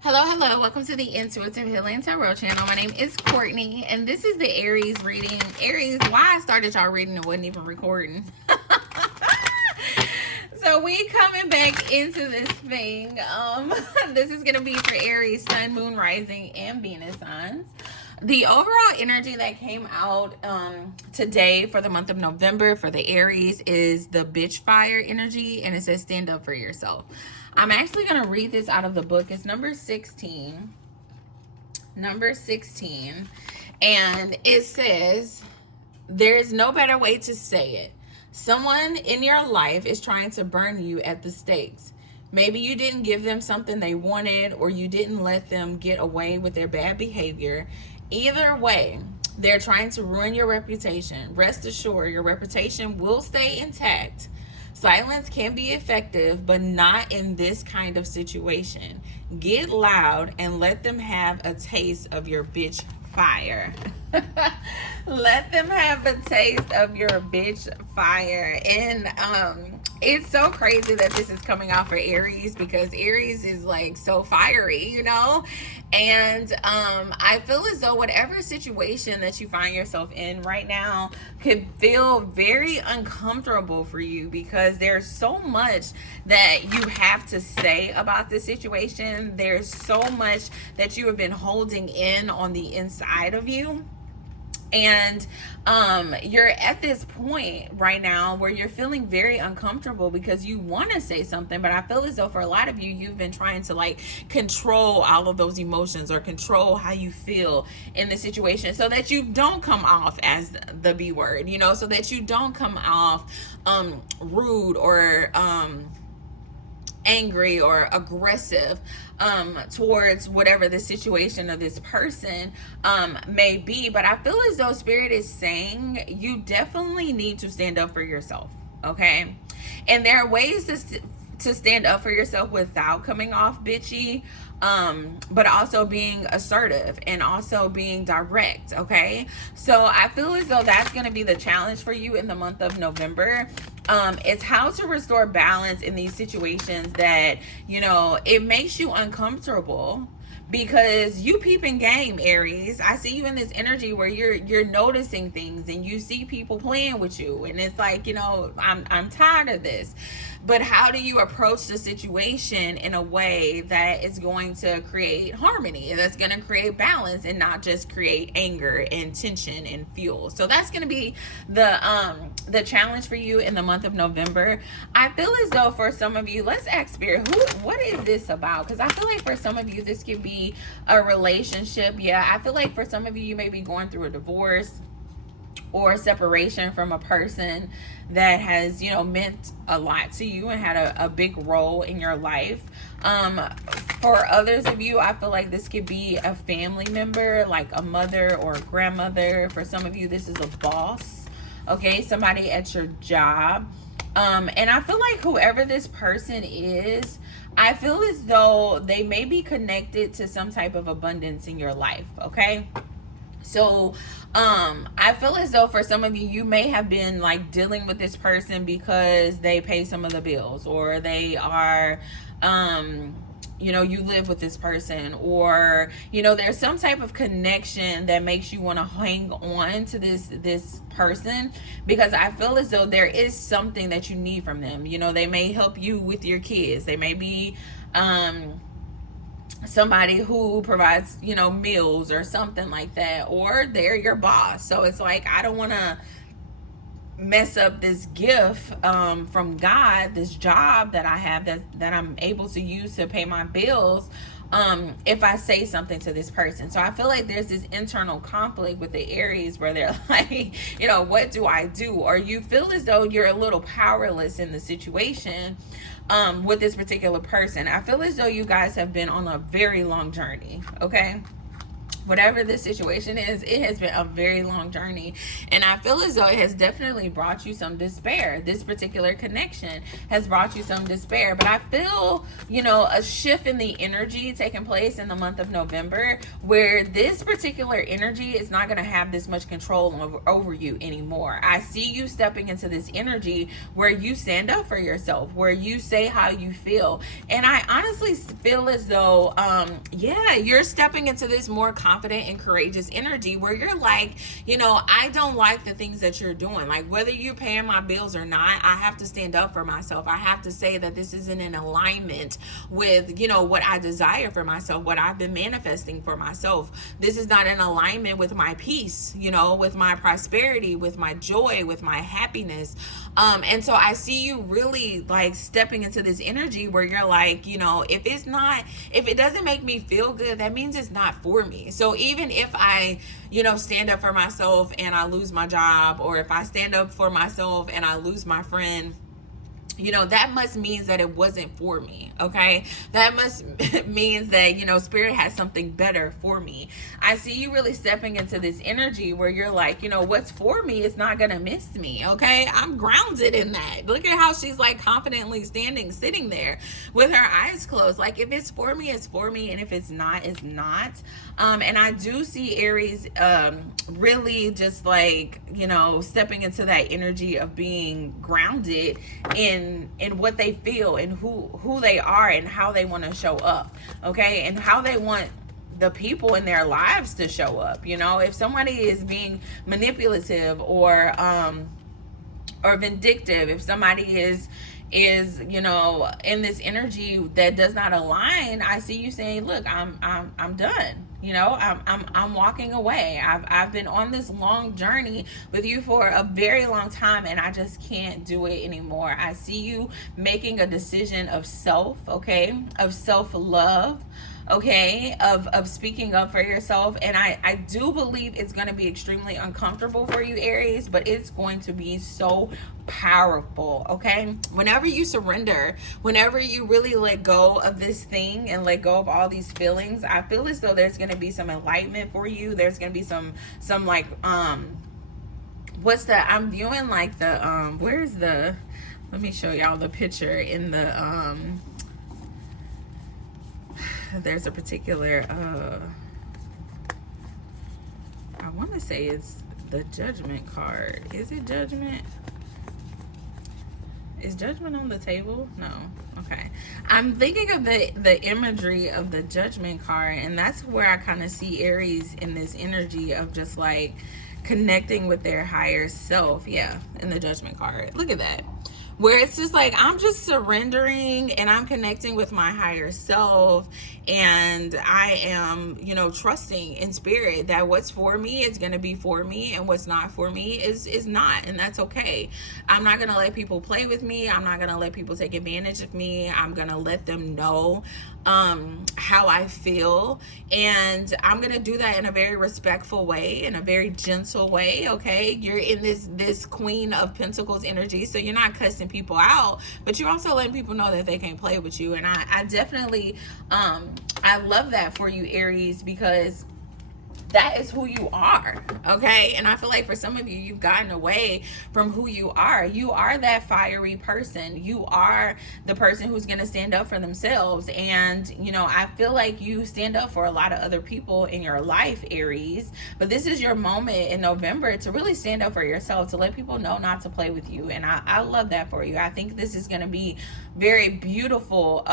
Hello, hello. Welcome to the Intuitive Healing Tarot channel. My name is Courtney, and this is the Aries reading. Aries, why I started y'all reading and wasn't even recording. So we coming back into this thing. This is gonna be for Aries, Sun, Moon, Rising, and Venus signs. The overall energy that came out today for the month of November for the Aries is the bitch fire energy, and it says stand up for yourself. I'm actually going to read this out of the book. It's number 16. Number 16. And it says, there is no better way to say it. Someone in your life is trying to burn you at the stakes. Maybe you didn't give them something they wanted, or you didn't let them get away with their bad behavior. Either way, they're trying to ruin your reputation. Rest assured, your reputation will stay intact. Silence can be effective, but not in this kind of situation. Get loud and let them have a taste of your bitch fire. Let them have a taste of your bitch fire. And it's so crazy that this is coming out for Aries, because Aries is like so fiery, you know? And I feel as though whatever situation that you find yourself in right now could feel very uncomfortable for you, because there's so much that you have to say about the situation. There's so much that you have been holding in on the inside of you. And you're at this point right now where you're feeling very uncomfortable because you want to say something, but I feel as though for a lot of you, you've been trying to like control all of those emotions or control how you feel in the situation so that you don't come off as the B word, you know, so that you don't come off rude or angry or aggressive towards whatever the situation of this person may be. But I feel as though Spirit is saying you definitely need to stand up for yourself, okay? And there are ways to stand up for yourself without coming off bitchy, but also being assertive and also being direct, okay? So I feel as though that's going to be the challenge for you in the month of November. It's how to restore balance in these situations that, you know, it makes you uncomfortable, because you peeping game, Aries. I see you in this energy where you're noticing things and you see people playing with you, and it's like, you know, I'm tired of this. But how do you approach the situation in a way that is going to create harmony, that's going to create balance, and not just create anger and tension and fuel? So that's going to be the challenge for you in the month of November. I feel as though for some of you, let's ask Spirit, what is this about? Because I feel like for some of you, this could be a relationship. Yeah, I feel like for some of you, you may be going through a divorce or a separation from a person that has, you know, meant a lot to you and had a big role in your life. For others of you, I feel like this could be a family member, like a mother or a grandmother. For some of you, this is a boss, okay, somebody at your job. And I feel like whoever this person is, I feel as though they may be connected to some type of abundance in your life, okay? So I feel as though for some of you, you may have been like dealing with this person because they pay some of the bills, or they are you know, you live with this person, or, you know, there's some type of connection that makes you want to hang on to this person, because I feel as though there is something that you need from them. You know, they may help you with your kids. They may be somebody who provides, you know, meals or something like that, or they're your boss. So it's like, I don't want to mess up this gift from God, this job that I have that I'm able to use to pay my bills, if I say something to this person. So I feel like there's this internal conflict with the Aries where they're like, you know, what do I do? Or you feel as though you're a little powerless in the situation with this particular person. I feel as though you guys have been on a very long journey, okay? whatever this situation is, it has been a very long journey, and I feel as though it has definitely brought you some despair. This particular connection has brought you some despair, but I feel, you know, a shift in the energy taking place in the month of November, where this particular energy is not going to have this much control over you anymore. I see you stepping into this energy where you stand up for yourself, where you say how you feel, and I honestly feel as though yeah, you're stepping into this more confident and courageous energy where you're like, you know, I don't like the things that you're doing. Like, whether you're paying my bills or not, I have to stand up for myself. I have to say that this isn't in alignment with, you know, what I desire for myself, what I've been manifesting for myself. This is not in alignment with my peace, you know, with my prosperity, with my joy, with my happiness. And so I see you really like stepping into this energy where you're like, you know, if it doesn't make me feel good, that means it's not for me. So even if I, you know, stand up for myself and I lose my job, or if I stand up for myself and I lose my friend, you know, that must means that it wasn't for me. Okay, that must means that, you know, spirit has something better for me. I see you really stepping into this energy where you're like, you know, what's for me is not gonna miss me. Okay, I'm grounded in that. Look at how she's like confidently sitting there with her eyes closed. Like, if it's for me, it's for me, and if it's not, it's not. And I do see Aries really just like, you know, stepping into that energy of being grounded in what they feel and who they are and how they want to show up, okay, and how they want the people in their lives to show up. You know, if somebody is being manipulative or vindictive, if somebody is, you know, in this energy that does not align, I see you saying, look, I'm done. You know, I'm walking away. I've been on this long journey with you for a very long time, and I just can't do it anymore. I see you making a decision of self, okay, of self-love, okay, of speaking up for yourself. And I do believe it's going to be extremely uncomfortable for you, Aries, but it's going to be so powerful, okay? Whenever you surrender, whenever you really let go of this thing and let go of all these feelings, I feel as though there's going to be some enlightenment for you. There's going to be some like what's the, I'm viewing like the where's the, let me show y'all the picture in the there's a particular I want to say it's the Judgment card. Is it Judgment? Is Judgment on the table? No. Okay. I'm thinking of the imagery of the Judgment card, and that's where I kind of see Aries in this energy of just like connecting with their higher self. Yeah, in the Judgment card. Look at that. Where it's just like, I'm just surrendering and I'm connecting with my higher self, and I am, you know, trusting in spirit that what's for me is going to be for me, and what's not for me is not, and that's okay. I'm not going to let people play with me. I'm not going to let people take advantage of me. I'm going to let them know how I feel, and I'm going to do that in a very respectful way, in a very gentle way, okay? You're in this Queen of Pentacles energy, so you're not cussing people out, but you're also letting people know that they can't play with you. And I definitely I love that for you, Aries, because that is who you are, okay? And I feel like for some of you, you've gotten away from who you are. You are that fiery person. You are the person who's going to stand up for themselves. And, you know, I feel like you stand up for a lot of other people in your life, Aries. But this is your moment in November to really stand up for yourself, to let people know not to play with you. And I love that for you. I think this is going to be very beautiful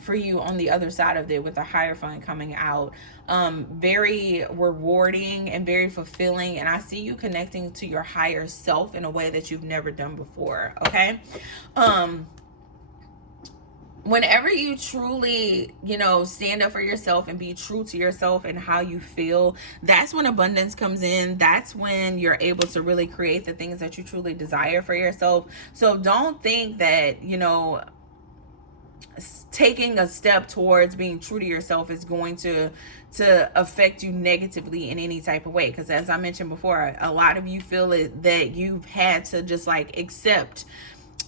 for you on the other side of it, with the Hierophant coming out. Very rewarding and very fulfilling, and I see you connecting to your higher self in a way that you've never done before, okay? Whenever you truly, you know, stand up for yourself and be true to yourself and how you feel, that's when abundance comes in. That's when you're able to really create the things that you truly desire for yourself. So don't think that, you know, taking a step towards being true to yourself is going to affect you negatively in any type of way, because as I mentioned before, a lot of you feel that you've had to just like accept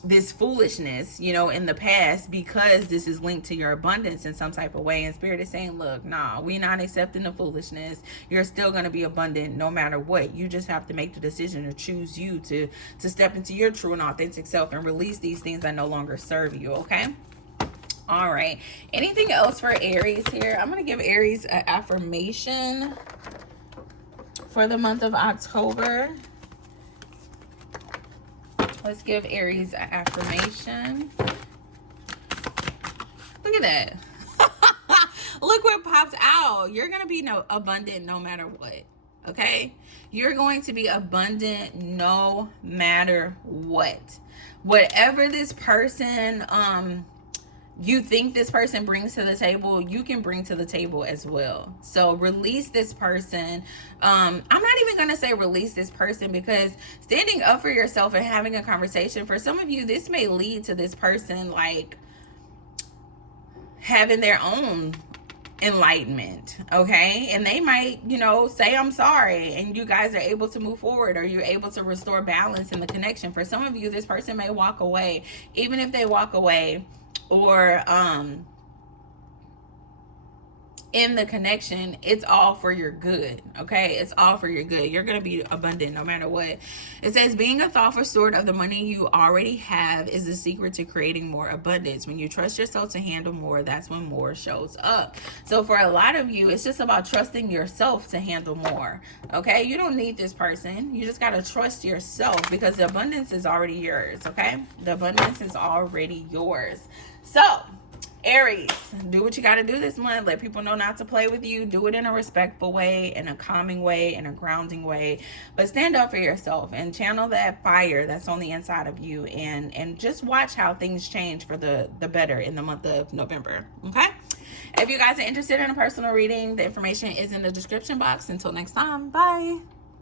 this foolishness, you know, in the past, because this is linked to your abundance in some type of way. And Spirit is saying, look, nah, we not accepting the foolishness. You're still going to be abundant no matter what. You just have to make the decision to choose you, to step into your true and authentic self and release these things that no longer serve you. Okay. All right. Anything else for Aries here? I'm going to give Aries an affirmation for the month of October. Let's give Aries an affirmation. Look at that. Look what popped out. You're going to be abundant no matter what. Okay? You're going to be abundant no matter what. Whatever this person, you think this person brings to the table, you can bring to the table as well. So release this person. I'm not even going to say release this person, because standing up for yourself and having a conversation, for some of you, this may lead to this person like having their own enlightenment. Okay. And they might, you know, say, I'm sorry. And you guys are able to move forward, or you're able to restore balance in the connection. For some of you, this person may walk away. Even if they walk away, or in the connection, it's all for your good. Okay, it's all for your good. You're gonna be abundant no matter what. It says, being a thoughtful steward of the money you already have is the secret to creating more abundance. When you trust yourself to handle more, that's when more shows up. So for a lot of you, it's just about trusting yourself to handle more. Okay, you don't need this person. You just gotta trust yourself, because the abundance is already yours. Okay, the abundance is already yours. So Aries, do what you got to do this month. Let people know not to play with you. Do it in a respectful way, in a calming way, in a grounding way. But stand up for yourself and channel that fire that's on the inside of you, and just watch how things change for the better in the month of November. Okay? If you guys are interested in a personal reading, the information is in the description box. Until next time, bye.